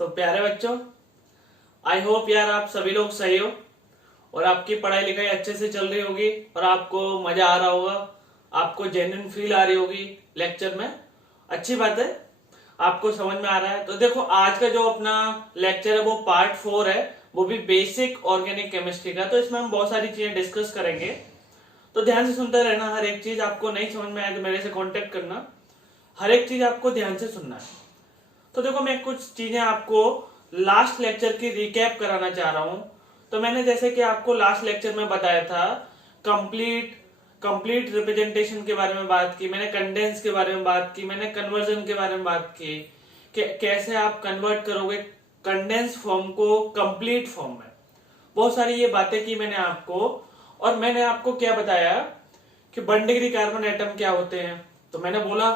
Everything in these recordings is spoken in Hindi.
तो प्यारे बच्चों, आई होप यार आप सभी लोग सही हो और आपकी पढ़ाई लिखाई अच्छे से चल रही होगी और आपको मजा आ रहा होगा, आपको जेन्युइन फील आ रही होगी लेक्चर में। अच्छी बात है, आपको समझ में आ रहा है। तो देखो, आज का जो अपना लेक्चर है वो पार्ट 4 है, वो भी बेसिक ऑर्गेनिक केमिस्ट्री का। तो इसमें हम बहुत सारी चीजें डिस्कस करेंगे, तो ध्यान से सुनते रहना। हर एक चीज आपको नहीं समझ में आए तो मेरे से कांटेक्ट करना, हर एक चीज आपको ध्यान से सुनना है। तो देखो, मैं कुछ चीजें आपको लास्ट लेक्चर की रिकैप कराना चाह रहा हूं। तो मैंने जैसे कि आपको लास्ट लेक्चर में बताया था, कंप्लीट कंप्लीट रिप्रेजेंटेशन के बारे में बात की, मैंने कंडेंस के बारे में बात की, मैंने कन्वर्जन के बारे में बात की कि कैसे आप कन्वर्ट करोगे कंडेंस फॉर्म को कंप्लीट फॉर्म में। बहुत सारी ये बातें की मैंने आपको। और मैंने आपको क्या बताया कि 1 डिग्री कार्बन एटम क्या होते हैं। तो मैंने बोला,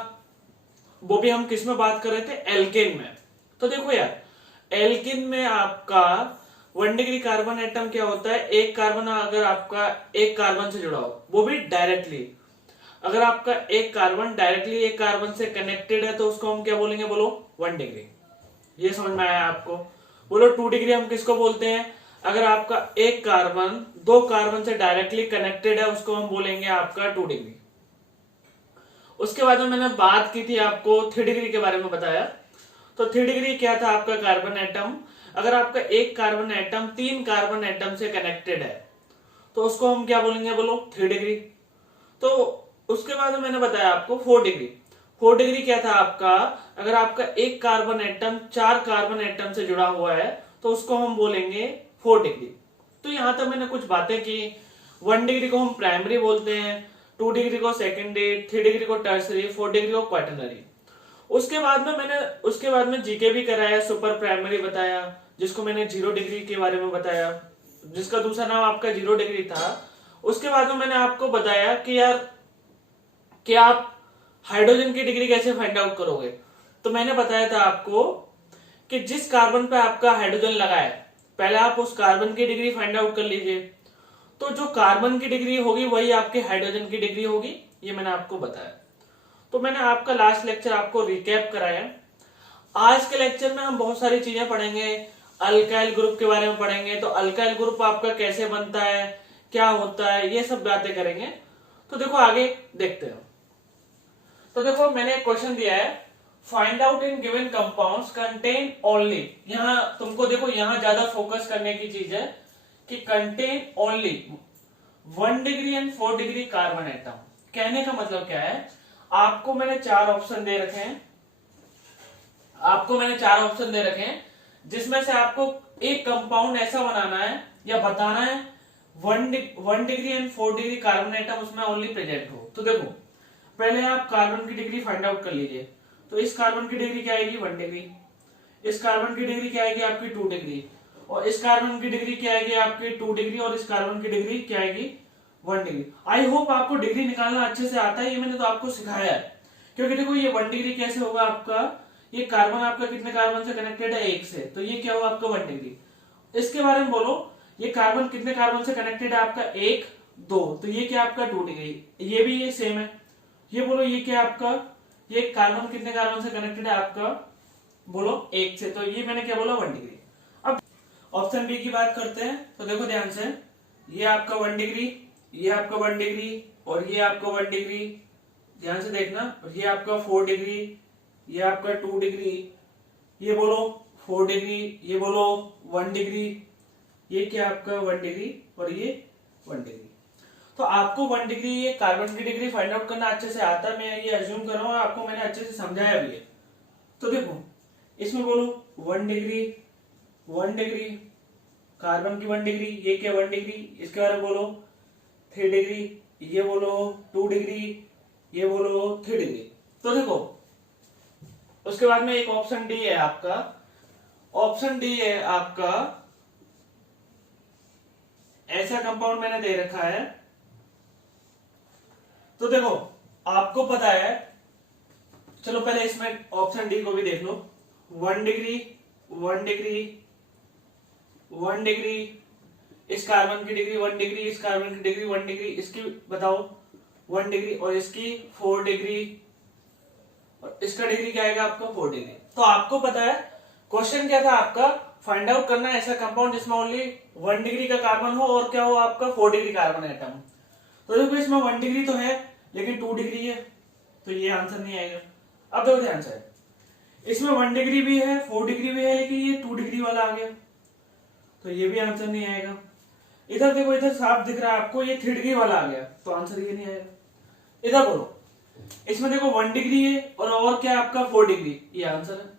वो भी हम किस में बात कर रहे थे, एल्केन में। तो देखो यार, एल्केन में आपका 1 डिग्री कार्बन एटम क्या होता है, एक कार्बन अगर आपका एक कार्बन से जुड़ा हो, वो भी डायरेक्टली, अगर आपका एक कार्बन डायरेक्टली एक कार्बन से कनेक्टेड है तो उसको हम क्या बोलेंगे, बोलो 1 डिग्री। ये समझ में आया आपको? बोलो 2 डिग्री हम किसको बोलते हैं, अगर आपका एक कार्बन दो कार्बन से डायरेक्टली कनेक्टेड है उसको हम बोलेंगे आपका 2 डिग्री। उसके बाद में मैंने बात की थी, आपको 3 डिग्री के बारे में बताया। तो 3 डिग्री क्या था, आपका कार्बन एटम, अगर आपका एक कार्बन एटम 3 कार्बन एटम से कनेक्टेड है तो उसको हम क्या बोलेंगे, बोलो 3 डिग्री। तो उसके बाद मैंने बताया आपको 4 डिग्री। 4 डिग्री क्या था आपका, अगर आपका एक कार्बन एटम 4 कार्बन एटम से जुड़ा हुआ है तो उसको हम बोलेंगे 4 डिग्री। तो यहां तक मैंने कुछ बातें की। 1 डिग्री को हम प्राइमरी बोलते हैं, 2 डिग्री को सेकेंडरी, 3 डिग्री को टर्सरी, 4 डिग्री को क्वाटरनरी। उसके बाद में जीके भी कराया, सुपर प्राइमरी बताया, जिसको मैंने 0 डिग्री के बारे में बताया, जिसका दूसरा नाम आपका 0 डिग्री था। उसके बाद में मैंने आपको बताया कि यार, कि आप हाइड्रोजन की डिग्री कैसे फाइंड आउट करोगे। तो मैंने बताया था आपको कि जिस कार्बन पे आपका हाइड्रोजन लगा है, पहले आप उस कार्बन की डिग्री फाइंड आउट कर लीजिए। तो जो कार्बन की डिग्री होगी वही आपके हाइड्रोजन की डिग्री होगी, ये मैंने आपको बताया। तो मैंने आपका लास्ट लेक्चर आपको रिकैप कराया। आज के लेक्चर में हम बहुत सारी चीजें पढ़ेंगे, अल्काइल ग्रुप के बारे में पढ़ेंगे। तो अल्काइल ग्रुप आपका कैसे बनता है, क्या होता है, ये सब बातें करेंगे। तो देखो, आगे देखते हैं। तो देखो, मैंने एक क्वेश्चन दिया है, find out in given compounds contain only. यहां तुमको देखो, यहां ज्यादा फोकस करने की चीज है कि contain only 1 degree and 4 degree carbon atom. कहने का मतलब क्या है, आपको मैंने 4 ऑप्शन दे रखे हैं, जिसमें से आपको एक कंपाउंड ऐसा बनाना है या बताना है 1 degree and 4 degree carbon atom उसमें ओनली प्रेजेंट हो। तो देखो, पहले आप कार्बन की डिग्री फाइंड आउट कर लीजिए। तो इस कार्बन की डिग्री क्या आएगी, 1 डिग्री। इस कार्बन की डिग्री क्या आएगी आपकी, 2 डिग्री। और इस कार्बन की डिग्री क्या आएगी आपकी, 2 डिग्री। और इस कार्बन की डिग्री क्या आएगी, 1 डिग्री। आई होप आपको डिग्री निकालना अच्छे से आता है, ये मैंने तो आपको सिखाया है। क्योंकि देखो, ये 1 डिग्री कैसे होगा आपका, ये कार्बन आपका कितने कार्बन से कनेक्टेड है, एक से, तो ये क्या होगा आपका 1 डिग्री। इसके बारे में बोलो, ये कार्बन कितने कार्बन से कनेक्टेड है आपका, 1 2, तो ये क्या आपका 2 डिग्री। ये भी ये सेम है। ये बोलो, ये क्या आपका, ये कार्बन कितने कार्बन से कनेक्टेड है आपका, बोलो 1 से, तो ये मैंने क्या बोला, 1 डिग्री। अब ऑप्शन बी की बात करते हैं। तो देखो ध्यान से, ये आपका 1 डिग्री, ये आपका 1 डिग्री, और ये आपका 1 डिग्री, ध्यान से देखना। और ये आपका 4 डिग्री, ये आपका 2 डिग्री, ये बोलो 4 डिग्री, ये बोलो 1 डिग्री, ये क्या आपका 1 डिग्री, और ये 1 डिग्री। तो आपको 1 डिग्री ये कार्बन की डिग्री फाइंड आउट करना अच्छे से आता है, मैं ये अज्यूम कर रहा हूं, आपको मैंने अच्छे से समझाया भी है। तो देखो, इसमें बोलो 1 डिग्री, 1 डिग्री, कार्बन की 1 डिग्री, ये क्या 1 डिग्री, इसके बारे में बोलो 3 डिग्री, ये बोलो 2 डिग्री, ये बोलो 3 डिग्री। तो देखो, उसके बाद में एक ऑप्शन डी है आपका, ऑप्शन डी है आपका, ऐसा कंपाउंड मैंने दे रखा है। तो देखो, आपको पता है, चलो पहले इसमें ऑप्शन डी को भी देख लो। 1 डिग्री, 1 डिग्री, 1 डिग्री, इस कार्बन की डिग्री 1 डिग्री, इस कार्बन की डिग्री 1 डिग्री, इसकी बताओ 1 डिग्री, और इसकी 4 डिग्री, और इसका डिग्री क्या आएगा आपका 4 डिग्री। तो आपको पता है क्वेश्चन क्या था आपका, फाइंड आउट करना है ऐसा कंपाउंड जिसमें ओनली 1 डिग्री का कार्बन हो और क्या हो आपका 4 डिग्री कार्बन एटम। तो देखो इसमें 1 डिग्री तो है लेकिन 2 डिग्री है, तो ये आंसर नहीं आएगा। अब देखो ध्यान से, इसमें 1 डिग्री भी है 4 डिग्री भी है लेकिन ये 2 डिग्री वाला आ गया, तो ये भी आंसर नहीं आएगा। इधर देखो, इधर साफ दिख रहा है आपको ये 3 डिग्री वाला आ गया, तो आंसर ये नहीं आएगा। इधर बोलो, इसमें देखो 1 डिग्री है और क्या है आपका 4 डिग्री, ये आंसर है।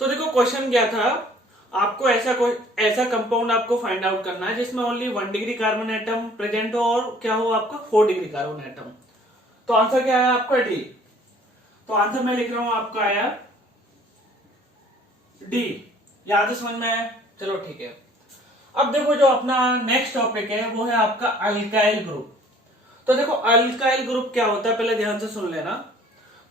तो देखो क्वेश्चन क्या था, आपको ऐसा कंपाउंड आपको फाइंड आउट करना है जिसमें only 1 degree carbon atom present हो और क्या हो आपका 4 डिग्री कार्बन एटम। तो आंसर क्या है आपका डी। तो आंसर मैं लिख रहा हूं आपका आया डी। यहां से समझ में आया, चलो ठीक है। अब देखो जो अपना नेक्स्ट टॉपिक है वो है आपका अल्काइल ग्रुप। तो देखो अल्काइल ग्रुप क्या होता है पहले ध्यान से सुन लेना।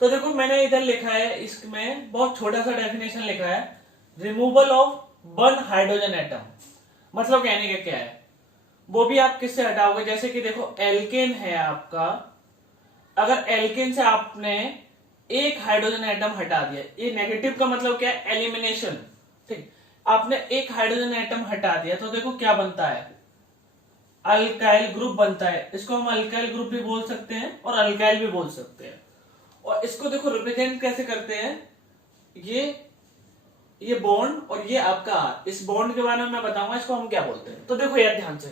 तो देखो मैंने इधर लिखा है, इसमें बहुत छोटा सा डेफिनेशन लिखा है, रिमूवल ऑफ 1 हाइड्रोजन एटम। मतलब कहने का क्या है, वो भी आप किससे हटाओगे, जैसे कि देखो एल्केन है आपका, अगर एल्केन से आपने एक हाइड्रोजन एटम हटा दिया, ये नेगेटिव का मतलब क्या है, एलिमिनेशन। ठीक, आपने एक हाइड्रोजन एटम हटा दिया तो देखो क्या बनता है, अल्काइल ग्रुप बनता है। इसको हम अल्काइल ग्रुप भी बोल सकते हैं और अल्काइल भी बोल सकते हैं। और इसको देखो रिप्रेजेंट कैसे करते हैं, ये बॉन्ड और ये आपका आर, इस बॉन्ड के बारे में मैं बताऊंगा इसको हम क्या बोलते हैं। तो देखो यार ध्यान से,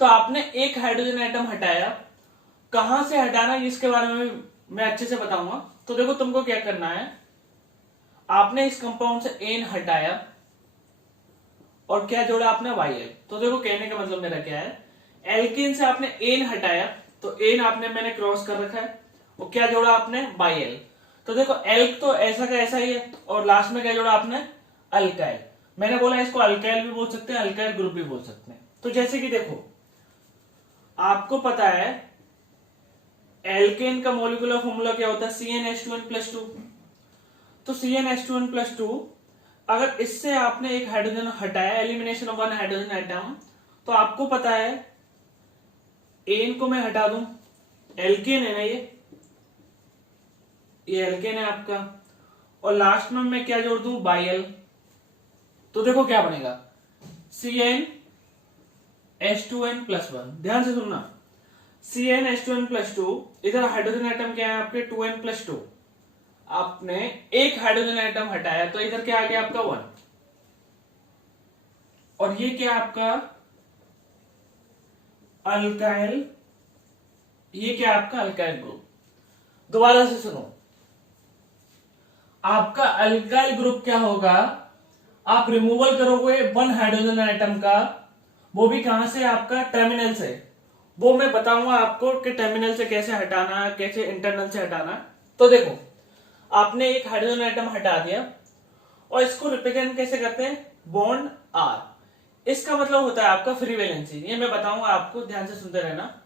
तो आपने एक हाइड्रोजन एटम हटाया, कहां से हटाना इसके बारे में मैं अच्छे से बताऊंगा। तो देखो तुमको क्या करना है, आपने इस कंपाउंड से एन हटाया और क्या जोड़ा आपने वाई एल। तो देखो कहने का मतलब मेरा क्या है, एल्केन से आपने एन हटाया तो एन आपने मैंने क्रॉस कर रखा है और क्या जोड़ा आपने बाई एल। तो देखो एल्क तो ऐसा का ऐसा ही है और लास्ट में क्या जोड़ा आपने अल्काइल। मैंने बोला इसको अल्काइल भी बोल सकते हैं, अल्काइल ग्रुप भी बोल सकते हैं। तो जैसे कि देखो आपको पता है एल्केन का मॉलिक्यूलर फॉर्मूला क्या होता है, CnH2n+2। तो CnH2n+2, अगर इससे आपने एक हाइड्रोजन हटाया, एलिमिनेशन ऑफ 1 हाइड्रोजन एटम, तो आपको पता है एन को मैं हटा दूं, एल्केन है ना ये एल्केन है आपका, और लास्ट में मैं क्या जोड़ दूं बाई एल। तो देखो क्या बनेगा CnH2n+1। ध्यान से सुनना, CnH2n+2, इधर हाइड्रोजन एटम क्या है आपके 2n+2, आपने एक हाइड्रोजन एटम हटाया तो इधर क्या आ गया आपका 1, और ये क्या आपका अल्काइल, ये क्या आपका अल्काइल ग्रुप। दोबारा से सुनो, आपका अल्काइल ग्रुप क्या होगा, आप रिमूवल करोगे 1 हाइड्रोजन एटम का, वो भी कहां से आपका टर्मिनल से। वो मैं बताऊंगा आपको कि टर्मिनल से कैसे हटाना, कैसे इंटरनल से हटाना। तो देखो आपने एक हाइड्रोजन एटम हटा दिया और इसको रिप्रेजेंट कैसे करते हैं, बॉन्ड आर। इसका मतलब होता है आपका फ्री वैलेंसी, ये मैं बताऊंगा आपको, ध्यान से सुनते रहना।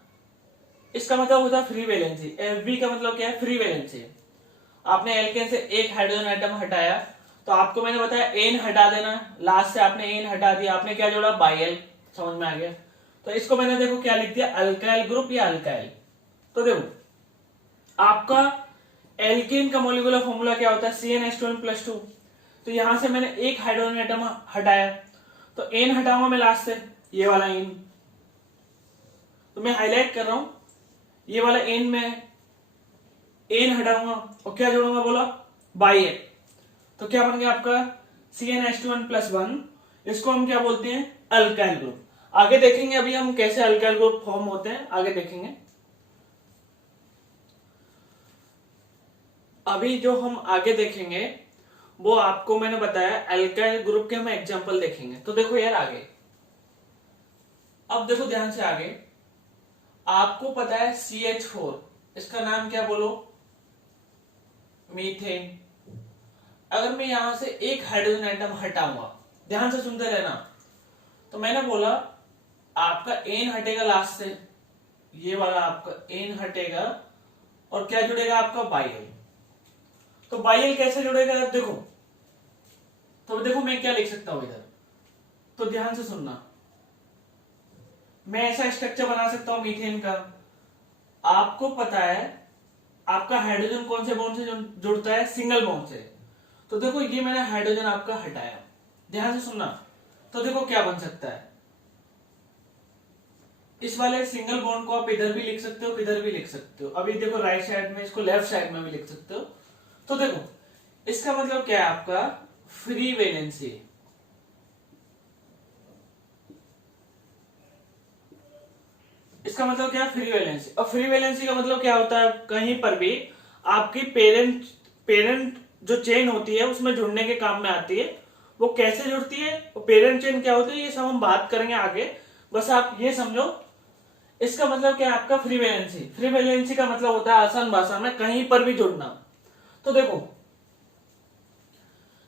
इसका मतलब होता है फ्री वैलेंसी, एफबी का मतलब क्या है, फ्री वैलेंसी। आपने एल्केन से एक हाइड्रोजन एटम हटाया तो आपको मैंने बताया एन हटा देना, लास्ट से आपने एन हटा दिया, आपने क्या जोड़ा बाई एल। समझ में आ गया। तो इसको मैंने देखो क्या लिख दिया, अल्काइल ग्रुप या अल्काइल। तो देखो आपका एल्केन का मॉलिक्यूलर फॉर्मूला क्या होता है, CnH2n+2। तो यहां से मैंने एक हाइड्रोजन एटम हटाया तो एन हटाऊंगा मैं लास्ट से, ये वाला एन, तो मैं हाईलाइट कर रहा हूं, ये वाला एन में एन हटाऊंगा और क्या जोड़ूंगा बोला बाई एल। तो क्या बन गया आपका CnH2n+1। इसको हम क्या बोलते हैं, अल्काइल ग्रुप। आगे देखेंगे अभी हम कैसे अल्काइल ग्रुप फॉर्म होते हैं, आगे देखेंगे। अभी जो हम आगे देखेंगे वो आपको मैंने बताया अल्काइल ग्रुप के हम एग्जांपल देखेंगे। तो देखो यार आगे, अब देखो ध्यान से आगे, आपको पता है CH4, इसका नाम क्या बोलो, मीथेन। अगर मैं यहां से एक हाइड्रोजन एटम हटाऊंगा, ध्यान से सुनते रहना, तो मैंने बोला आपका एन हटेगा लास्ट से, ये वाला आपका एन हटेगा और क्या जुड़ेगा आपका बाई एल। तो बाई एल कैसे जुड़ेगा देखो, तो देखो मैं क्या लिख सकता हूं इधर, तो ध्यान से सुनना, मैं ऐसा स्ट्रक्चर बना सकता हूं मीथेन का। आपको पता है आपका हाइड्रोजन कौन से बॉन्ड से जुड़ता है? सिंगल बॉन्ड से। तो देखो ये मैंने हाइड्रोजन आपका हटाया, ध्यान से सुनना। तो देखो क्या बन सकता है, इस वाले सिंगल बॉन्ड को आप इधर भी लिख सकते हो, किधर भी लिख सकते हो। अभी देखो राइट साइड में, इसको लेफ्ट साइड में भी लिख सकते हो। तो देखो इसका मतलब क्या है आपका? Free valency. इसका मतलब क्या है? Free valency. और फ्री वैलेंसी का मतलब क्या होता है? कहीं पर भी आपकी पेरेंट पेरेंट जो चेन होती है उसमें जुड़ने के काम में आती है। वो कैसे जुड़ती है, वो पेरेंट चेन क्या होती है, ये सब हम बात करेंगे आगे। बस आप ये समझो, इसका मतलब क्या है आपका? Free valency. फ्री वैलेंसी का मतलब होता है आसान भाषा में कहीं पर भी जुड़ना। तो देखो,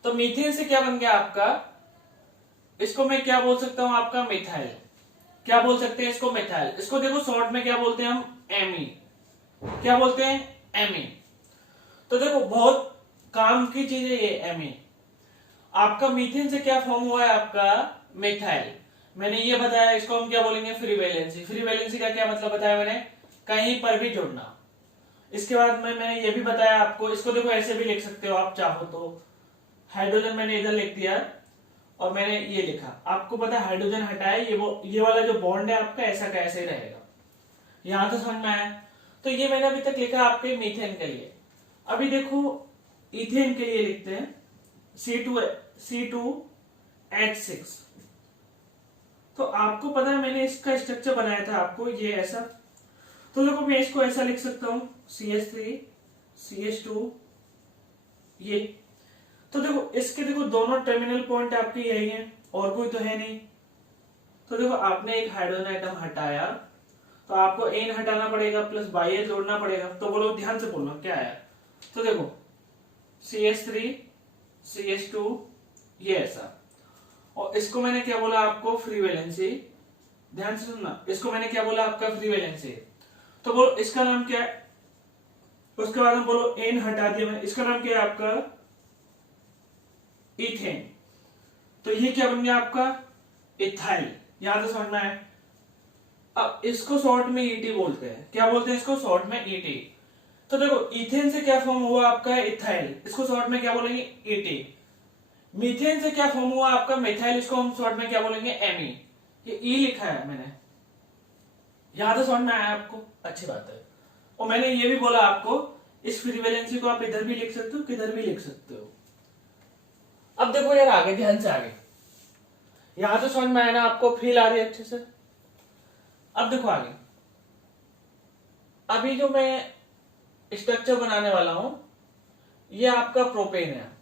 तो मीथेन से क्या बन गया आपका? इसको मैं क्या बोल सकता हूं आपका? मिथाइल। क्या बोल सकते हैं इसको? मिथाइल। इसको देखो शॉर्ट में क्या बोलते हैं हम? एमी। क्या बोलते हैं? एमी। तो देखो बहुत काम की चीज है ये एमी। आपका मीथेन से क्या फॉर्म हुआ है आपका? मिथाइल। मैंने ये बताया, इसको हम क्या बोलेंगे? Free valency. फ्री वैलेंसी का क्या मतलब बताया मैंने? कहीं पर भी जुड़ना। इसके बाद में मैंने ये भी बताया आपको, इसको देखो ऐसे भी लिख सकते हो आप चाहो तो। हाइड्रोजन मैंने इधर लिख दिया और मैंने ये लिखा, आपको पता है हाइड्रोजन हटाए, ये वाला जो बॉन्ड है आपका ऐसा का ऐसे ही रहेगा। यहां तो समझ में आया। तो ये मैंने अभी तक लिखा आपके मीथेन के लिए। अभी देखो इथेन के लिए लिखते हैं, C2H6। तो आपको पता है मैंने इसका स्ट्रक्चर बनाया था आपको ये ऐसा। तो देखो मैं इसको ऐसा लिख सकता हूं, CH3CH2 ये। तो देखो इसके देखो दोनों टर्मिनल पॉइंट आपके यही हैं, और कोई तो है नहीं। तो देखो आपने एक हाइड्रोजन आइटम हटाया, तो आपको एन हटाना पड़ेगा प्लस बाई जोड़ना पड़ेगा। तो बोलो, ध्यान से बोलना क्या आया। तो देखो CH3CH2 ये ऐसा, और इसको मैंने क्या बोला आपको? Free valency. ध्यान से सुनना, इसको मैंने क्या बोला आपका? Free valency. तो बोलो इसका नाम क्या है? उसके बाद हम बोलो एन हटा दिया मैंने, इसका नाम क्या है आपका? इथेन। तो ये क्या बन गया आपका? इथाइल। यहां तो समझना है। अब इसको शॉर्ट में ईटी बोलते हैं। क्या बोलते हैं इसको? शॉर्ट में ईटी। तो देखो इथेन से क्या फॉर्म हुआ आपका? इथाइल। इसको शॉर्ट में क्या बोलेंगे? ईटी। मीथेन से क्या फॉर्म हुआ आपका? मिथाइल। इसको हम शॉर्ट में क्या बोलेंगे? एमी। ये ई लिखा है मैंने, यहां तो समझ में आया आपको? अच्छी बात है। और मैंने ये भी बोला आपको, इस फ्री वैलेंसी को आप इधर भी लिख सकते हो, किधर भी लिख सकते हो। अब देखो यार आगे, ध्यान से आगे। यहां तो समझ में आया ना आपको? फील आ रही है अच्छे से? अब देखो आगे। अभी जो मैं स्ट्रक्चर बनाने वाला हूं, ये आपका प्रोपेन है।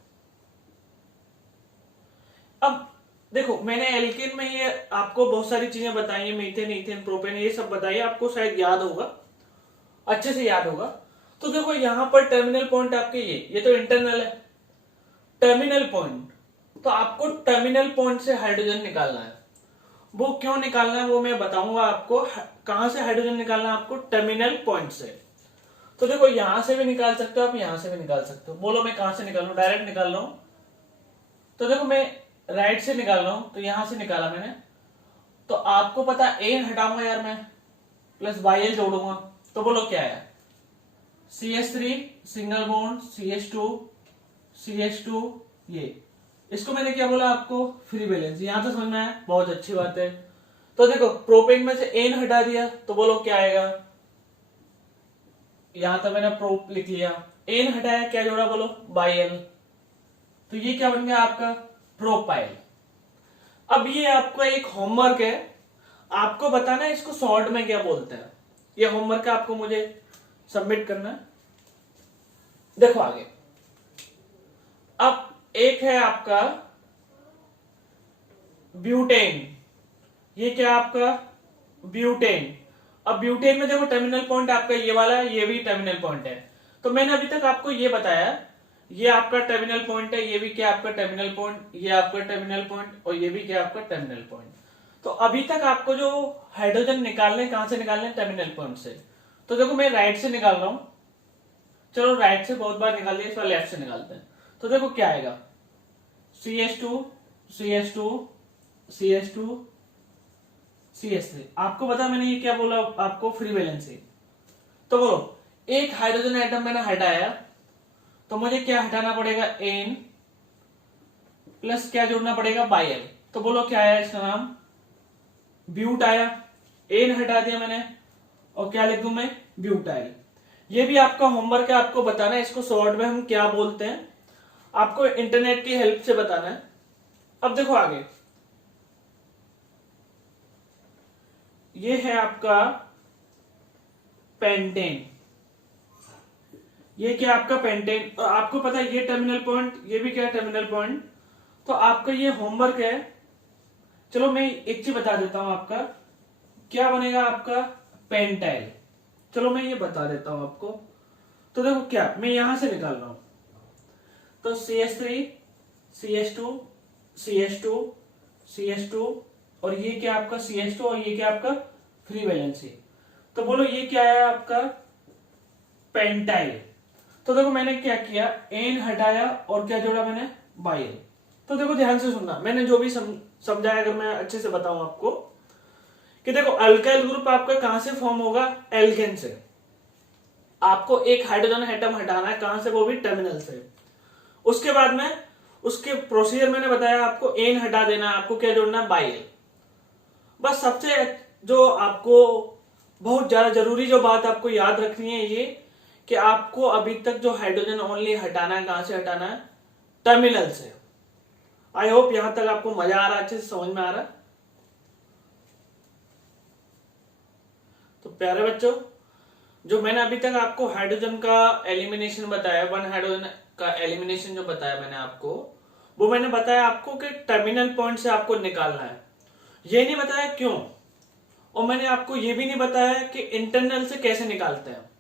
अब देखो मैंने एल्केन में ये आपको बहुत सारी चीजें बताई है, मीथेन, इथेन, प्रोपेन, ये सब बताइए, आपको शायद याद होगा, अच्छे से याद होगा। तो देखो यहां पर टर्मिनल पॉइंट आपके ये तो इंटरनल है। टर्मिनल पॉइंट, तो आपको टर्मिनल पॉइंट से हाइड्रोजन निकालना है। वो क्यों निकालना है वो मैं बताऊंगा आपको। कहां से हाइड्रोजन निकालना है आपको? टर्मिनल पॉइंट से। तो देखो यहां से भी निकाल सकते हो आप, यहां से भी निकाल सकते हो। बोलो मैं कहां से निकाल रहा हूं? डायरेक्ट निकाल रहा हूं। तो देखो मैं राइट से निकाल रहा हूं, तो यहां से निकाला मैंने। तो आपको पता एन हटाऊंगा यार मैं, प्लस बाई जोड़ूंगा। तो बोलो क्या है? CH3 सिंगल बॉन्ड, CH2 ये। इसको मैंने क्या बोला आपको? Free valence. यहां तो समझ में आया? बहुत अच्छी बात है। तो देखो प्रोपेन में से एन हटा दिया, तो बोलो क्या आएगा? यहां तक मैंने प्रोप लिख लिया, एन हटाया, क्या जोड़ा? बोलो बाइल। तो ये क्या बन गया आपका? प्रोपाइल। अब ये आपका एक होमवर्क है, आपको बताना है इसको शॉर्ट में क्या बोलते हैं। ये होमवर्क है, आपको मुझे सबमिट करना है। देखो आगे। अब एक है आपका ब्यूटेन। ये क्या आपका? ब्यूटेन। अब ब्यूटेन में देखो टर्मिनल पॉइंट आपका ये वाला है, ये भी टर्मिनल पॉइंट है। तो मैंने अभी तक आपको ये बताया, ये आपका टर्मिनल पॉइंट है, ये भी क्या आपका टर्मिनल पॉइंट, ये आपका टर्मिनल पॉइंट, और ये भी क्या आपका टर्मिनल पॉइंट। तो अभी तक आपको जो हाइड्रोजन निकालने, कहां से निकालने? टर्मिनल पॉइंट से। तो देखो मैं राइट से निकाल रहा हूं, चलो राइट से बहुत बार निकाल लिया, इस बार लेफ्ट से निकालते हैं। तो देखो क्या आएगा? CH2 CH2 CH2 CH3। आपको पता मैंने ये क्या बोला आपको? Free valency. तो बोलो एक हाइड्रोजन एटम मैंने हटाया, तो मुझे क्या हटाना पड़ेगा, एन प्लस क्या जोड़ना पड़ेगा, बायल। तो बोलो क्या आया इसका नाम, ब्यूट आया। एन हटा दिया मैंने और क्या लिख दूं मैं, ब्यूटाइल। ये भी आपका होमवर्क है, आपको बताना है इसको शॉर्ट में हम क्या बोलते हैं, आपको इंटरनेट की हेल्प से बताना है। अब देखो आगे, ये है आपका पेंटेन, ये क्या आपका पेंटेन, और आपको पता है ये टर्मिनल पॉइंट, ये भी क्या टर्मिनल पॉइंट। तो आपका ये होमवर्क है। चलो मैं एक चीज बता देता हूं, आपका क्या बनेगा, आपका पेंटाइल। चलो मैं ये बता देता हूं आपको। तो देखो क्या मैं यहां से निकाल रहा हूं, तो CH3 CH2 CH2 CH2 और ये क्या आपका CH2 और ये क्या आपका फ्री वैलेंसी। तो बोलो ये क्या है आपका पेंटाइल। तो देखो मैंने क्या किया, एन हटाया और क्या जोड़ा मैंने, बाइल। तो देखो ध्यान से सुनना, मैंने जो भी समझाया अगर मैं अच्छे से बताऊं आपको, कि देखो अल्काइल ग्रुप आपका कहां से फॉर्म होगा, एल्केन से। आपको एक हाइड्रोजन एटम हटाना है, कहां से, वो भी टर्मिनल से। उसके बाद में उसके प्रोसीजर मैंने बताया, आपको एन हटा देना है, आपको क्या जोड़ना है, बाइल। बस सबसे जो आपको बहुत ज्यादा जरूरी जो बात आपको याद रखनी है ये, कि आपको अभी तक जो हाइड्रोजन ओनली हटाना है, कहां से हटाना है, टर्मिनल से। आई होप यहां तक आपको मजा आ रहा है, अच्छे से समझ में आ रहा है। तो प्यारे बच्चों, जो मैंने अभी तक आपको हाइड्रोजन का एलिमिनेशन बताया, वन हाइड्रोजन का एलिमिनेशन जो बताया मैंने आपको, वो मैंने बताया आपको कि टर्मिनल पॉइंट से आपको निकालना है। ये नहीं बताया क्यों, और मैंने आपको ये भी नहीं बताया कि इंटरनल से कैसे निकालते हैं।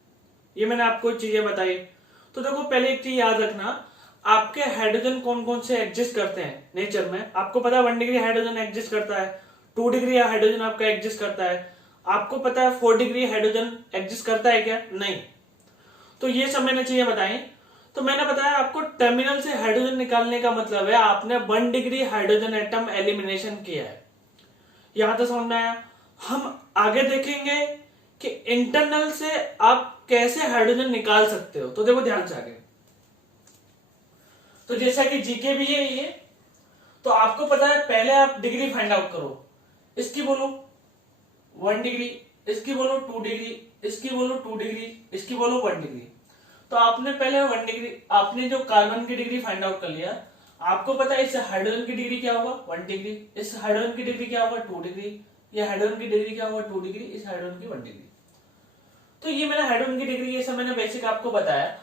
ये मैंने आपको चीजें बताई। तो देखो पहले एक चीज याद रखना, आपके हाइड्रोजन कौन कौन से एग्जिस्ट करते हैं नेचर में। आपको पता है 1 डिग्री हाइड्रोजन एग्जिस्ट करता है, 2 डिग्री हाइड्रोजन आपका एग्जिस्ट करता है। आपको पता है 4 डिग्री हाइड्रोजन एग्जिस्ट करता है क्या, नहीं। तो ये सब मैंने चीजें बताई। तो मैंने बताया आपको टर्मिनल से हाइड्रोजन निकालने का मतलब है आपने 1 डिग्री हाइड्रोजन एटम एलिमिनेशन किया है। यहां तक समझ में आया। हम आगे देखेंगे कि इंटरनल से आप कैसे हाइड्रोजन निकाल सकते हो। तो देखो ध्यान से आगे, तो जैसा कि जीके भी है ये, तो आपको पता है पहले आप डिग्री फाइंड आउट करो। इसकी बोलो 1 डिग्री, इसकी बोलो 2 डिग्री, इसकी बोलो 2 डिग्री, इसकी बोलो 1 डिग्री। तो आपने पहले 1 डिग्री, आपने जो कार्बन की डिग्री फाइंड आउट कर लिया। आपको पता है इस हाइड्रोजन की डिग्री क्या होगा, 1 डिग्री। इस हाइड्रोजन की डिग्री क्या होगा, 2 डिग्री। ये हाइड्रोजन की डिग्री क्या होगा, 2 डिग्री। इस हाइड्रोजन की 1 डिग्री। तो ये मैंने हाइड्रोजन की डिग्री, ये सब मैंने बेसिक आपको बताया।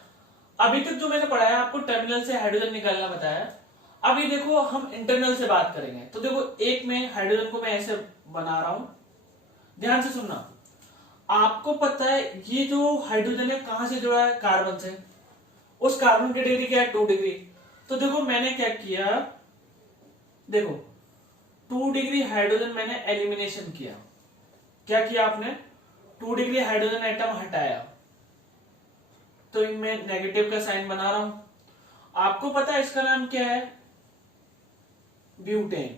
अभी तक जो मैंने पढ़ाया आपको टर्मिनल से हाइड्रोजन निकालना बताया। अभी देखो हम इंटरनल से बात करेंगे। तो देखो एक में हाइड्रोजन को मैं ऐसे बना रहा हूं, ध्यान से सुनना। आपको पता है ये जो हाइड्रोजन है कहां से जुड़ा है, कार्बन से। उस कार्बन की डिग्री क्या है, 2 डिग्री। तो देखो मैंने क्या किया, देखो 2 डिग्री हाइड्रोजन मैंने एलिमिनेशन किया। क्या किया आपने, 2 डिग्री हाइड्रोजन एटम हटाया। तो मैं नेगेटिव का साइन बना रहा हूं। आपको पता है इसका नाम क्या है, ब्यूटेन।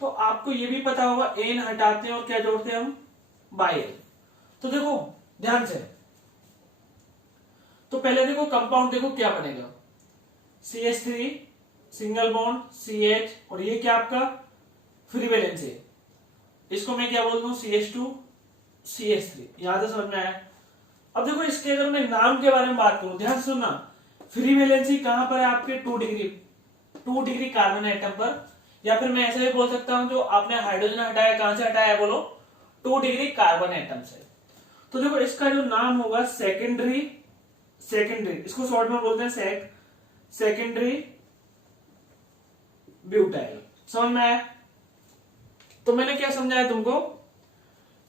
तो आपको यह भी पता होगा एन हटाते हैं और क्या जोड़ते हैं हम, बाइल। तो देखो ध्यान से, तो पहले देखो कंपाउंड देखो क्या बनेगा, CH3 सिंगल बॉन्ड CH, और ये क्या आपका फ्री वैलेंसी, इसको मैं क्या बोल दूं, CH2 CH3। यहां तक समझ में आया। अब देखो इसके अगर मैं नाम के बारे में बात करूं, ध्यान सुनना। फ्री वैलेंसी कहां पर है आपके, 2 डिग्री, 2 डिग्री कार्बन एटम पर। या फिर मैं ऐसे भी बोल सकता हूं, जो आपने हाइड्रोजन हटाया कहां से हटाया, बोलो 2 डिग्री कार्बन एटम से। तो देखो इसका जो नाम होगा सेकेंडरी, इसको शॉर्ट में बोलते हैं सेकेंडरी ब्यूटाइल। समझ में आया। तो मैंने क्या समझाया तुमको,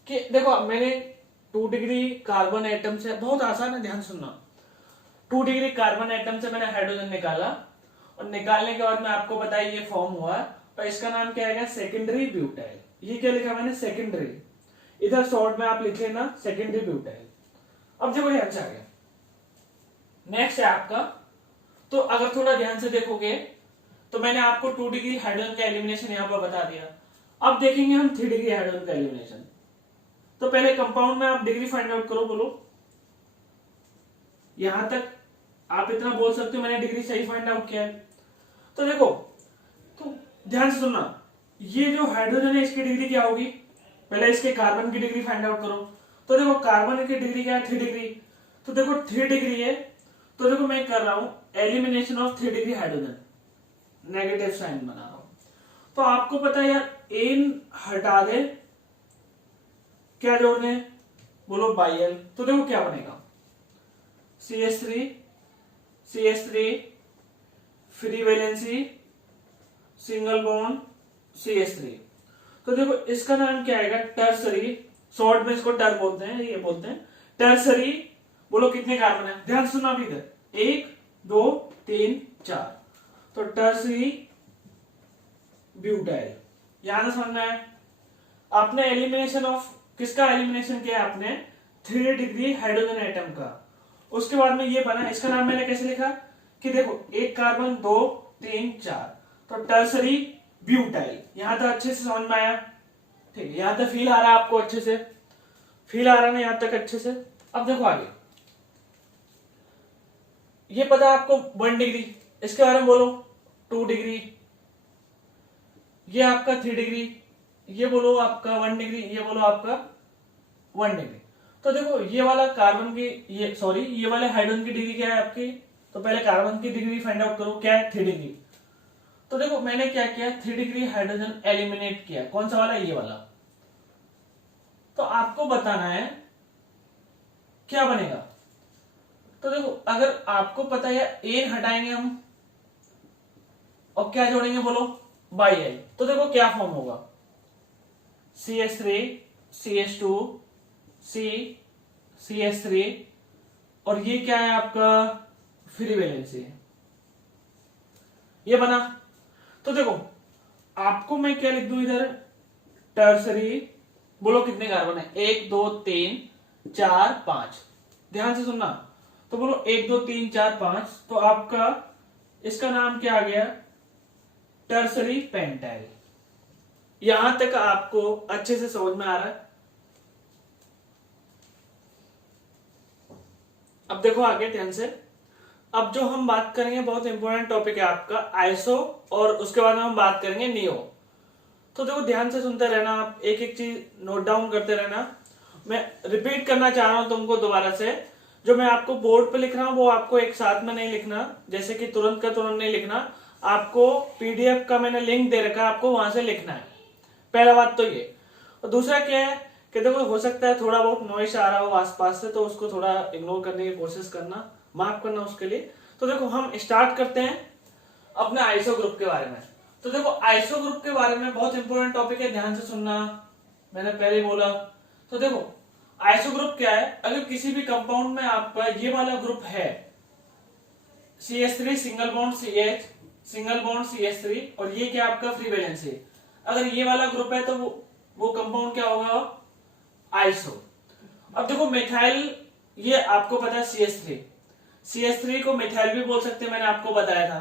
कि देखो मैंने 2 डिग्री कार्बन एटम से, बहुत आसान है, ध्यान सुनना। 2 डिग्री कार्बन एटम से मैंने हाइड्रोजन निकाला, और निकालने के बाद मैं आपको बताया ये फॉर्म हुआ, और इसका नाम क्या आएगा, सेकेंडरी ब्यूटाइल। ये क्या लिखा मैंने, सेकेंडरी। इधर शॉर्ट में आप लिख लेना सेकेंडरी ब्यूटाइल। अब देखो ध्यान से आगे, नेक्स्ट है आपका। तो अगर थोड़ा ध्यान से देखोगे, तो मैंने आपको 2 डिग्री हाइड्रोजन का एलिमिनेशन यहां पर बता दिया। अब देखेंगे हम 3 डिग्री हाइड्रोजन का एलिमिनेशन। तो पहले कंपाउंड में आप डिग्री फाइंड आउट करो, बोलो यहां तक आप इतना बोल सकते हो मैंने डिग्री सही फाइंड आउट किया है। तो देखो, तो ध्यान से सुनना, ये जो हाइड्रोजन है इसकी डिग्री क्या होगी, पहले इसके कार्बन की डिग्री फाइंड आउट करो। तो देखो कार्बन की डिग्री क्या है, 3 डिग्री। तो देखो 3 डिग्री है, तो देखो मैं कर रहा हूं elimination of 3 degree hydrogen, negative sign बना रहा हूं। तो आपको पता है यार, एन हटा दे, क्या जोड़ने हैं, बोलो बाई एल। तो देखो क्या बनेगा, CH3 free valency single bond CH3। तो देखो इसका नाम क्या आएगा, टर्सरी, शॉर्ट में इसको टर बोलते हैं, ये बोलते हैं टर्सरी। बोलो कितने कार्बन है, ध्यान सुनना भी इधर, 1 2 3 4। तो टर्सरी ब्यूटाइल, यहां से समझ में आया। आपने एलिमिनेशन ऑफ किसका एलिमिनेशन किया आपने, 3 डिग्री हाइड्रोजन एटम का। उसके बाद में ये बना, इसका नाम मैंने कैसे लिखा कि देखो 1 कार्बन 2 3 4, तो टर्सरी ब्यूटाइल। यहां तक अच्छे से समझ में आया, ठीक है, यहां तक फील आ रहा है आपको, अच्छे से फील आ रहा है ना यहां तक अच्छे से। अब देखो आगे, ये पता है आपको 1 डिग्री, इसके बारे में बोलो 2 डिग्री, ये आपका 3 डिग्री, ये बोलो आपका 1 डिग्री, ये बोलो आपका 1 डिग्री। तो देखो ये वाला कार्बन की, ये वाले हाइड्रोजन की डिग्री क्या है आपकी, तो पहले कार्बन की डिग्री फाइंड आउट करो, क्या है 3 डिग्री। तो देखो मैंने क्या किया, 3 डिग्री हाइड्रोजन एलिमिनेट किया, कौन सा वाला, ये वाला। तो आपको बताना है क्या बनेगा। तो देखो अगर आपको पता है एन हटाएंगे हम और क्या जोड़ेंगे, बोलो बाई एल। तो देखो क्या फॉर्म होगा, CH3 CH2 CH3, और ये क्या है आपका फ्री वैलेंसी, ये बना। तो देखो आपको मैं क्या लिख दूं इधर, टर्सरी, बोलो कितने कार्बन है, 1 2 3 4 5। ध्यान से सुनना, तो बोलो 1 2 3 4 5, तो आपका इसका नाम क्या आ गया, टर्सरी पेंटाइल। यहां तक आपको अच्छे से समझ में आ रहा है। अब देखो आगे ध्यान से, अब जो हम बात करेंगे बहुत इंपॉर्टेंट टॉपिक है आपका आइसो, और उसके बाद हम बात करेंगे नियो। तो देखो ध्यान से सुनते रहना, आप एक एक चीज नोट डाउन करते रहना। मैं रिपीट करना चाह रहा हूं तुमको दोबारा से, जो मैं आपको बोर्ड पे लिख रहा हूं वो आपको एक साथ में नहीं लिखना, जैसे कि तुरंत का तुरंत नहीं लिखना, आपको पीडीएफ का मैंने लिंक दे रखा है, आपको वहां से लिखना है। पहला बात तो ये, और दूसरा क्या है कि देखो हो सकता है थोड़ा बहुत नॉइस आ रहा हो आसपास से, तो उसको थोड़ा इग्नोर करने की कोशिश करना, माफ करना उसके लिए। तो देखो हम स्टार्ट करते हैं अपने आइसो ग्रुप के बारे में। तो देखो आइसो ग्रुप के बारे में बहुत इंपॉर्टेंट टॉपिक है, ध्यान से सुनना, मैंने पहले बोला। तो देखो आइसो ग्रुप क्या है, अगर किसी भी कंपाउंड में आपका ये वाला ग्रुप है, CH3 single bond CH single bond CH3, और ये क्या आपका फ्री वैलेंसी, अगर ये वाला ग्रुप है तो वो कंपाउंड क्या होगा, आइसो। अब देखो मिथाइल, ये आपको पता है CH3 को मिथाइल भी बोल सकते हैं, मैंने आपको बताया था।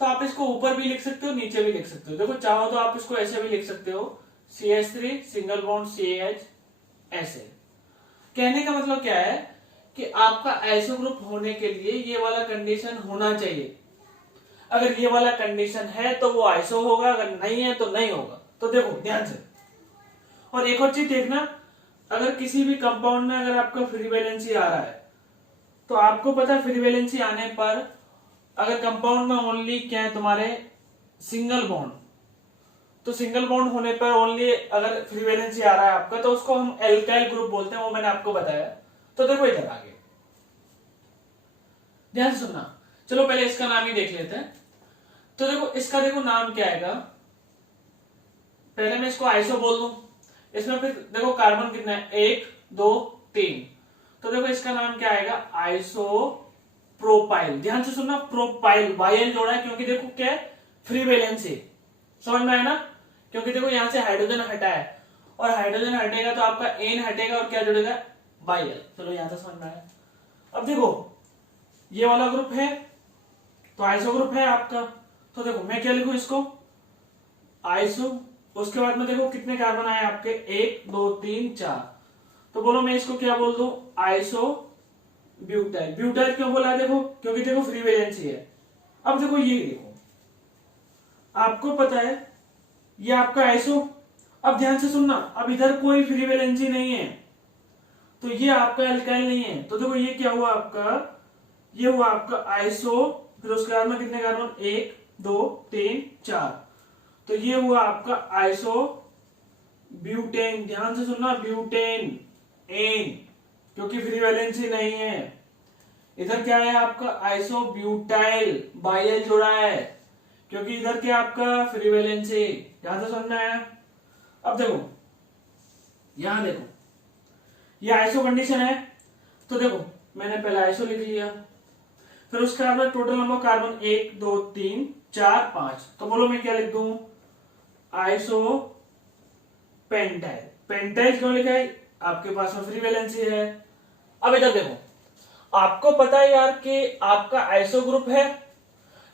तो आप इसको ऊपर भी लिख सकते हो, नीचे भी लिख सकते हो। देखो चाहो तो आप इसको ऐसे भी लिख सकते हो, CH3 सिंगल बॉन्ड CH, ऐसे। कहने का मतलब क्या है कि आपका आइसो ग्रुप होने के लिए ये वाला कंडीशन होना चाहिए। अगर ये वाला कंडीशन है तो वो आइसो होगा, अगर नहीं है तो नहीं होगा। तो देखो ध्यान से, और एक और चीज देखना, अगर किसी भी कंपाउंड में अगर आपका फ्री वैलेंसी आ रहा है, तो आपको पता है फ्री वैलेंसी आने पर अगर कंपाउंड में ओनली क्या है तुम्हारे सिंगल बॉन्ड, तो सिंगल बॉन्ड होने पर ओनली अगर फ्री वैलेंसी आ रहा है आपका, तो उसको हम एल्काइल ग्रुप बोलते हैं, वो मैंने आपको बताया। तो देखो इधर आगे ध्यान से सुनना, चलो पहले इसका नाम ही देख लेते हैं। तो देखो इसका देखो नाम क्या आएगा, पहले मैं इसको आइसो बोल दूं, इसमें फिर देखो कार्बन कितना है, 1 2 3, तो देखो इसका नाम क्या आएगा, आइसो प्रोपाइल। ध्यान से सुनना, प्रोपाइल, वायल जोड़ा है क्योंकि देखो क्या है, फ्री वैलेंसी, समझ में आया ना, क्योंकि देखो यहां से हाइड्रोजन हटा है, और हाइड्रोजन हटेगा तो आपका एन हटेगा, और क्या जुड़ेगा, बायल। चलो यहां से समझ में आया। अब देखो ये वाला ग्रुप है तो आइसो ग्रुप है आपका, तो देखो मैं क्या लिखूं इसको, आइसो। उसके बाद में देखो कितने कार्बन आए आपके, 1 2 3 4, तो बोलो मैं इसको क्या बोल दूं, आइसो ब्यूटाइल। ब्यूटाइल क्यों बोला है? देखो क्योंकि देखो फ्री वैलेंसी है। अब देखो ये देखो, आपको पता है ये आपका आइसो, अब ध्यान से सुनना, अब इधर कोई फ्री वैलेंसी नहीं है तो ये आपका एल्काइल नहीं है। तो देखो ये क्या हुआ आपका, ये हुआ आपका आइसो, फिर उसके बाद में कितने कार्बन, 1 2 3 4, तो ये हुआ आपका आइसो ब्यूटेन। ध्यान से सुनना, ब्यूटेन एन, क्योंकि फ्री वैलेंसी नहीं है। इधर क्या है आपका आइसो ब्यूटाइल, बाइल जोड़ा है, क्योंकि इधर क्या आपका फ्री वैलेंसी। यहां से समझ में आया? अब देखो यहां देखो, ये आइसो कंडीशन है, तो देखो मैंने पहले आइसो लिख लिया, फिर उसके बाद में टोटल नंबर कार्बन 1 2 3 4 5, तो बोलो मैं क्या लिख दूं, आइसो पेंटाइल। पेंटाइल क्यों लिखा है? आपके पास में फ्री वैलेंसी है। अब इधर देखो, आपको पता है यार कि आपका आइसो ग्रुप है,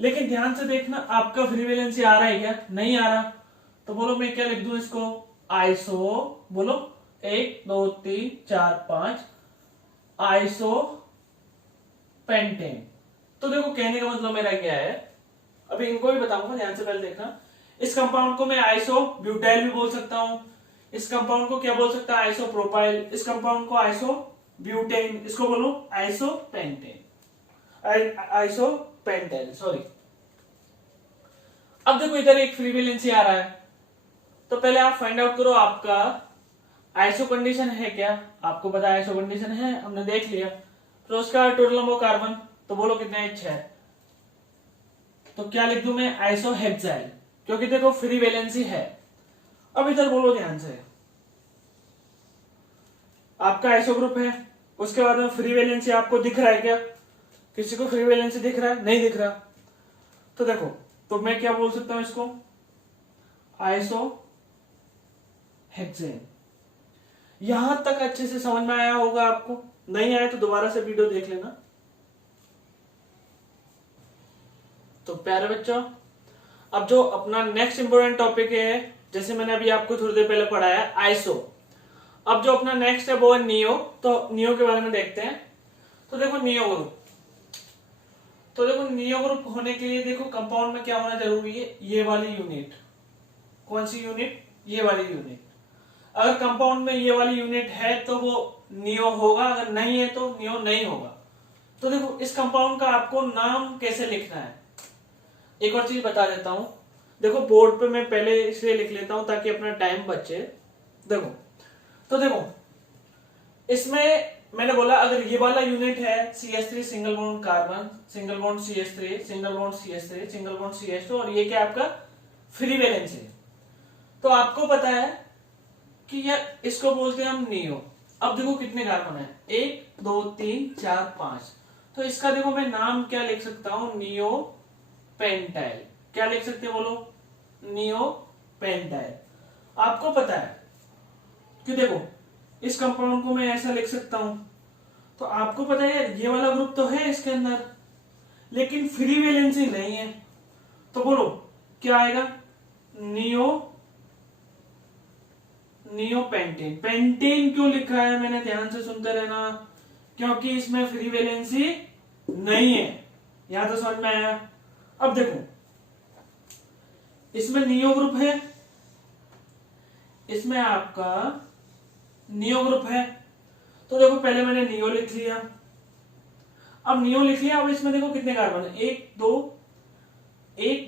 लेकिन ध्यान से देखना आपका फ्री वैलेंसी आ रहा है क्या? नहीं आ रहा, तो बोलो मैं क्या लिख दूं इसको, आइसो, बोलो 1 2 3 4 5 आइसो पेंटेन। तो देखो कहने का मतलब मेरा क्या है, अभी इनको भी बताऊंगा, ध्यान से पहले देखना। इस कंपाउंड को मैं आइसो ब्यूटाइल भी बोल सकता हूं, इस कंपाउंड को क्या बोल सकता है, आइसो प्रोपाइल, इस कंपाउंड को आइसो ब्यूटेन, इसको बोलो iso pentane, iso pentane, sorry. अब देखो इधर एक फ्री वैलेंसी आ रहा है, तो पहले आप फाइंड आउट करो आपका आइसो कंडीशन है क्या। आपको पता है आइसो कंडीशन है, हमने देख लिया। तो उसका टोटल नंबर कार्बन, तो बोलो कितने हैं, 6, तो क्या लिख दूं मैं, आइसो हेक्साइल, क्योंकि देखो फ्री वैलेंसी है। अब इधर बोलो ध्यान से, आपका आइसो ग्रुप है, उसके बाद में फ्री वैलेंसी आपको दिख रहा है क्या? किसी को फ्री वैलेंसी दिख रहा है? नहीं दिख रहा, तो देखो, तो मैं क्या बोल सकता हूं इसको, आइसो हेक्सेन। यहां तक अच्छे से समझ में आया होगा आपको, नहीं आया तो दोबारा से वीडियो देख लेना। तो प्यारे बच्चों, अब जो अपना नेक्स्ट इंपोर्टेंट टॉपिक है, जैसे मैंने अभी आपको थोड़ी देर पहले पढ़ाया आइसो, अब जो अपना नेक्स्ट है वो है नियो। तो नियो के बारे में देखते हैं। तो देखो नियो ग्रुप, तो देखो नियो ग्रुप होने के लिए देखो कंपाउंड में क्या होना जरूरी है, ये वाली यूनिट। कौन सी यूनिट? ये वाली यूनिट। अगर कंपाउंड में ये वाली यूनिट है तो वो नियो होगा, अगर नहीं है तो नियो नहीं होगा। तो देखो इस कंपाउंड का आपको नाम कैसे लिखना है, एक और चीज बता देता हूं। देखो बोर्ड पे मैं पहले इसलिए लिख लेता हूं ताकि अपना टाइम बचे। देखो, तो देखो इसमें मैंने बोला अगर ये वाला यूनिट है CH3 single bond carbon, single bond CH3, single bond CH3, single bond CH2, और ये क्या आपका फ्री वैलेंसी है, तो आपको पता है कि यार इसको बोलते हैं हम नियो। अब देखो कितने कार्बन है, 1 2 3 4 5, तो इसका देखो मैं नाम क्या लिख सकता हूं, नियो पेंटाइल। क्या लिख सकते हैं बोलो, नियो पेंटाइल। आपको पता है कि देखो इस कंपाउंड को मैं ऐसा लिख सकता हूं, तो आपको पता है ये वाला ग्रुप तो है इसके अंदर, लेकिन फ्री वैलेंसी नहीं है, तो बोलो क्या आएगा, नियो, नियो पेंटेन। पेंटेन क्यों लिखा है मैंने, ध्यान से सुनते रहना, क्योंकि इसमें फ्री वैलेंसी नहीं है। यहां तो समझ में आया? अब देखो इसमें नियो ग्रुप है, इसमें आपका नियो ग्रुप है, तो देखो पहले मैंने नियो लिख लिया। अब नियो लिख लिया, अब इसमें देखो कितने कार्बन है, 1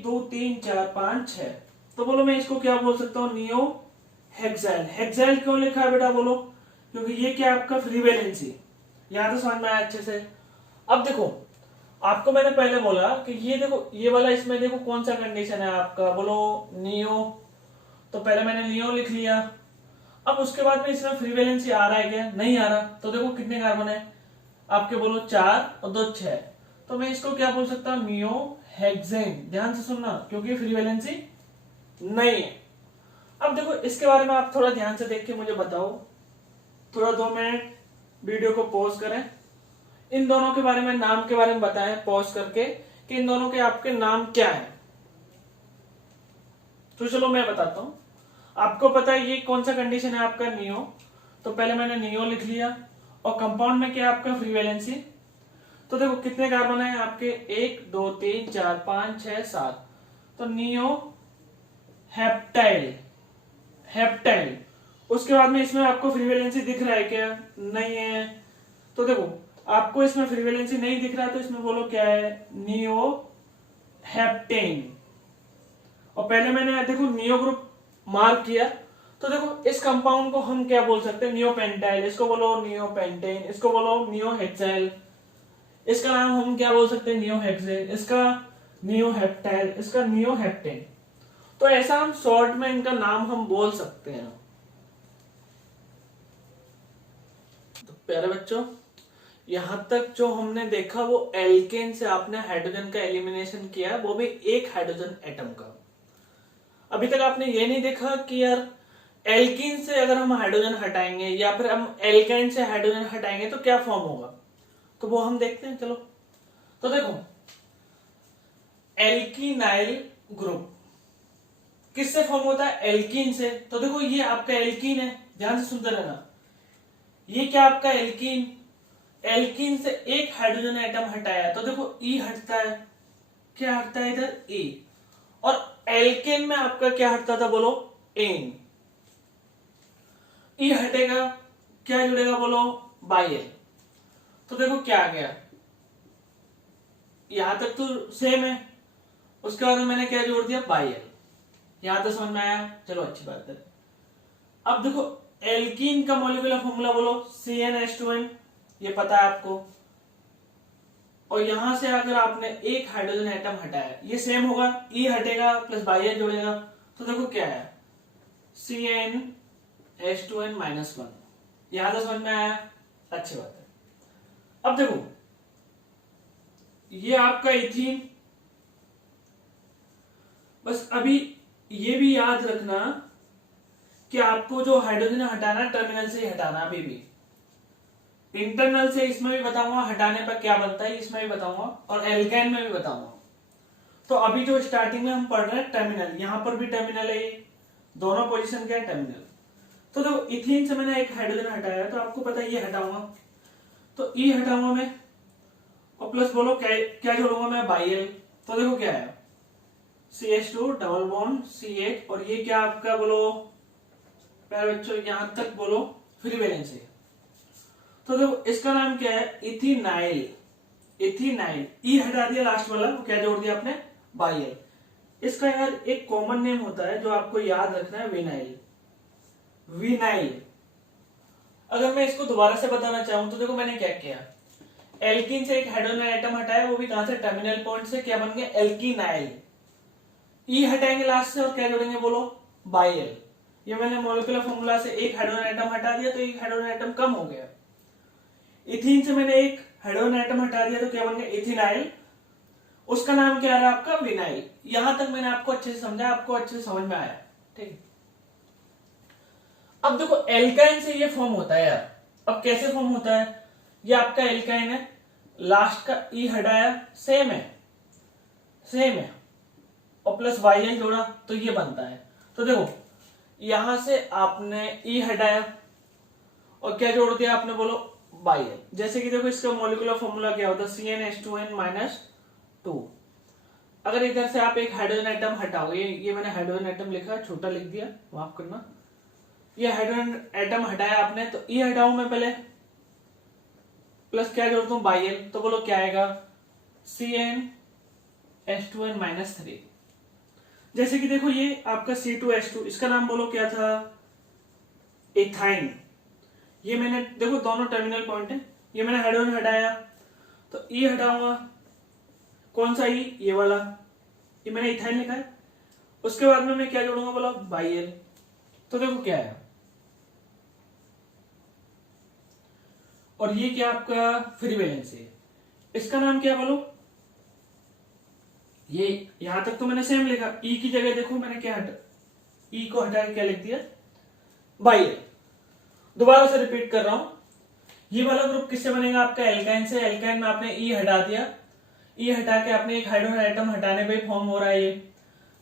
2 3 4 5 6, तो बोलो मैं इसको क्या बोल सकता हूं, नियो हेक्साइल। हेक्साइल क्यों लिखा है बेटा बोलो, क्योंकि ये क्या आपका फ्री वैलेंसी। यहां तो समझ में आया अच्छे से? अब देखो आपको मैंने पहले बोला कि ये देखो ये वाला, इसमें देखो कौन सा कंडीशन है आपका, बोलो नियो, तो पहले मैंने नियो लिख लिया। अब उसके बाद में इसमें फ्री वैलेंसी आ रहा है क्या, नहीं आ रहा, तो देखो कितने कार्बन है आपके, बोलो 4 और 2 6, तो मैं इसको क्या बोल सकता हूं, नियो हेक्सेन। ध्यान से सुनना, क्योंकि फ्री वैलेंसी नहीं है। अब देखो इसके बारे में आप थोड़ा ध्यान से देख के मुझे बताओ, थोड़ा 2 मिनट वीडियो को पॉज करें, इन दोनों के बारे में, नाम के बारे में बताएं पॉज करके कि इन दोनों के आपके नाम क्या है। तो चलो मैं बताता हूं। आपको पता है ये कौन सा कंडीशन है आपका, नियो, तो पहले मैंने नियो लिख लिया, और कंपाउंड में क्या आपका फ्री वैलेंसी तो देखो कितने कार्बन है आपके, 1 2 3 4 5 6 7, तो नियो हेप्टाइल, हेप्टाइल। उसके बाद में इसमें आपको फ्री वैलेंसी दिख रहा है क्या, नहीं है। तो देखो आपको इसमें फ्री वैलेंसी नहीं दिख रहा है तो इसमें बोलो क्या है, नियो हेप्टेन। और पहले मैंने देखो नियो ग्रुप मार्क किया, तो देखो इस कंपाउंड को हम क्या बोल सकते हैं, नियोपेंटाइल, इसको बोलो नियोपेंटेन, इसको बोलो नियोहेक्साइल, इसका नाम हम क्या बोल सकते हैं, नियोहेक्सेन, इसका नियोहेप्टाइल, इसका नियोहेप्टेन। तो ऐसा हम शॉर्ट में इनका नाम हम बोल सकते हैं। तो प्यारे बच्चों, यहां तक जो हमने देखा वो एल्केन से आपने हाइड्रोजन का एलिमिनेशन किया, वो भी एक हाइड्रोजन एटम का। अभी तक आपने ये नहीं देखा कि यार एल्कीन से अगर हम हाइड्रोजन हटाएंगे या फिर हम एल्काइन से हाइड्रोजन हटाएंगे तो क्या फॉर्म होगा, तो वो हम देखते हैं। चलो तो देखो एल्कीनाइल ग्रुप किससे फॉर्म होता है, एल्कीन से। तो देखो ये आपका एल्कीन है, ध्यान से सुनते रहना, ये क्या आपका एल्कीन, एल्कीन से एक हाइड्रोजन एटम हटाया तो देखो ई हटता है, क्या हटता है इधर, ए। और एल्केन में आपका क्या हटता था, बोलो एन। ई हटेगा, क्या जुड़ेगा, बोलो बाइल। तो देखो क्या आ गया, यहां तक तो सेम है, उसके बाद मैंने क्या जोड़ दिया, बाइल। यहां तक समझ में आया, चलो अच्छी बात है। अब देखो एल्कीन का मॉलिक्यूलर फॉर्मूला बोलो CnH2n, ये पता है आपको। और यहां से अगर आपने एक हाइड्रोजन एटम हटाया, ये सेम होगा, ई हटेगा प्लस बाइल जोड़ेगा, तो देखो क्या है, CnH2n -1। यहां तक समझ में आया, अच्छी बात है। अब देखो ये आपका इथीन, बस अभी ये भी याद रखना कि आपको जो हाइड्रोजन हटाना टर्मिनल से ही हटाना, अभी भी इंटरनल से इसमें भी बताऊंगा हटाने पर क्या बनता है, इसमें भी बताऊंगा और एल्काइन में भी बताऊंगा। तो अभी जो स्टार्टिंग में हम पढ़ रहे हैं टर्मिनल, यहां पर भी टर्मिनल है, दोनों पोजीशन क्या है, टर्मिनल। तो देखो इथीन से मैंने एक हाइड्रोजन हटाया तो आपको पता है ये हटाऊंगा, तो ई हटाऊंगा मैं और प्लस बोलो क्या जोड़ूंगा मैं, बाइल। तो देखो क्या है, CH2 डबल बॉन्ड CH, और ये क्या आपका बोलो प्यारे बच्चों, यहां तक बोलो फ्री वैलेंसी। तो देखो इसका नाम क्या है, इथिनाइल, इथिनाइल। ई हटा दिया लास्ट वाला, क्या जोड़ दिया आपने, बाइल। इसका यार एक कॉमन नेम होता है जो आपको याद रखना है, विनाइल, विनाइल। अगर मैं इसको दोबारा से बताना चाहूं तो देखो मैंने क्या किया, एल्कीन से एक हाइड्रोजन एटम हटाया, वो भी कहां से, टर्मिनल पॉइंट से, क्या बन गया, एल्कीनाइल। ई हटाएंगे लास्ट से और क्या जोड़ेंगे, बोलो बाइल। ये मैंने मॉलिक्यूलर फॉर्मूला से एक हाइड्रोजन एटम हटा दिया तो एक हाइड्रोजन एटम कम हो गया। इथीन से मैंने एक हाइड्रोजन एटम हटा दिया तो क्या बन गया, इथिनाइल। उसका नाम क्या रहा आपका, विनाइल। यहां तक मैंने आपको अच्छे से समझा, आपको अच्छे से समझ में आया, ठीक है। अब देखो एल्काइन से ये फॉर्म होता है यार, अब कैसे फॉर्म होता है, ये आपका एल्काइन है, लास्ट का ई हटाया, सेम है, सेम है, और प्लस वाई जोड़ा तो ये बनता है। तो देखो यहां से आपने ई हटाया और क्या जोड़ दिया आपने, बोलो बाइल। जैसे कि देखो इसका मॉलिक्यूलर फॉर्मूला क्या होता है, CnH2n -2। अगर इधर से आप एक हाइड्रोजन एटम हटाओगे, ये मैंने हाइड्रोजन एटम लिखा, छोटा लिख दिया, माफ करना, ये हाइड्रोजन एटम हटाया आपने, तो ई हटाऊं मैं पहले, प्लस क्या जोड़ता हूं, बाइल। तो बोलो क्या आएगा, CnH2n -3। जैसे कि देखो ये आपका C2H2, इसका नाम बोलो क्या था, इथाइन। ये मैंने देखो दोनों टर्मिनल पॉइंट है, ये मैंने हाइड्रोजन हटाया तो ई हटाऊंगा, कौन सा ई, ये वाला, ये मैंने इथाइन लिखा है। उसके बाद में मैं क्या जोड़ूंगा, बोला बाइल। तो देखो क्या है, और ये क्या आपका फ्री वैलेंसी है, इसका नाम क्या बोलो, ये यहां तक तो मैंने सेम लिखा, ई की जगह देखो मैंने क्या हटा, ई को हटा के क्या लिख दिया, बाइल। दोबारा से रिपीट कर रहा हूं, ये वाला ग्रुप किससे बनेगा आपका, एल्काइन से। एल्काइन में आपने ई हटा दिया, ई हटा के आपने एक हाइड्रोजन एटम हटाने पे फॉर्म हो रहा है ये,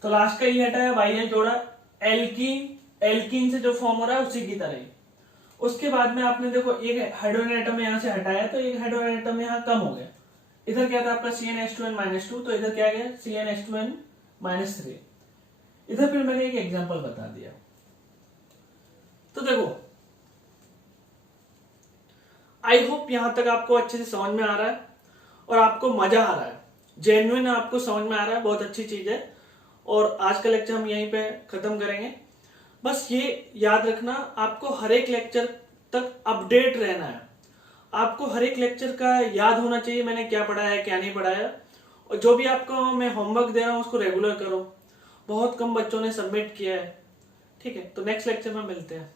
तो लास्ट का ई हटाया, बाइल जोड़ा, एल्कीन, एल्कीन से जो फॉर्म हो रहा है उसी की तरह। उसके बाद में आपने देखो एक हाइड्रोजन एटम यहां से हटाया तो एक हाइड्रोजन एटम यहां कम हो गया, इधर क्या था आपका CnH2n-2, तो इधर क्या गया CnH2n-3। इधर फिर मैंने एक एग्जांपल बता दिया। तो देखो, आई होप यहां तक आपको अच्छे से समझ में आ रहा है और आपको मजा आ रहा है, जेन्युइन आपको समझ में आ रहा है, बहुत अच्छी चीज है। और आज का लेक्चर हम यहीं पे खत्म करेंगे। बस ये याद रखना, आपको हर एक लेक्चर तक अपडेट रहना है, आपको हर एक लेक्चर का याद होना चाहिए मैंने क्या पढ़ाया है क्या नहीं पढ़ाया। और जो भी आपको मैं होमवर्क दे रहा हूं उसको रेगुलर करो, बहुत कम बच्चों ने सबमिट किया है। ठीक है, तो नेक्स्ट लेक्चर में मिलते हैं।